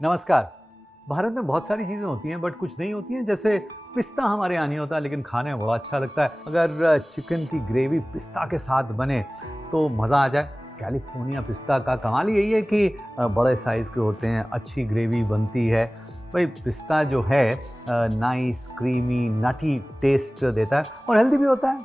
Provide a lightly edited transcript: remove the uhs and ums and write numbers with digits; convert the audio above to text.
नमस्कार। भारत में बहुत सारी चीज़ें होती हैं बट कुछ नहीं होती हैं। जैसे पिस्ता हमारे यहाँ नहीं होता लेकिन खाने में बड़ा अच्छा लगता है। अगर चिकन की ग्रेवी पिस्ता के साथ बने तो मज़ा आ जाए। कैलिफोर्निया पिस्ता का कमाल यही है कि बड़े साइज़ के होते हैं, अच्छी ग्रेवी बनती है। भाई पिस्ता जो है नाइस क्रीमी नटी टेस्ट देता है और हेल्दी भी होता है।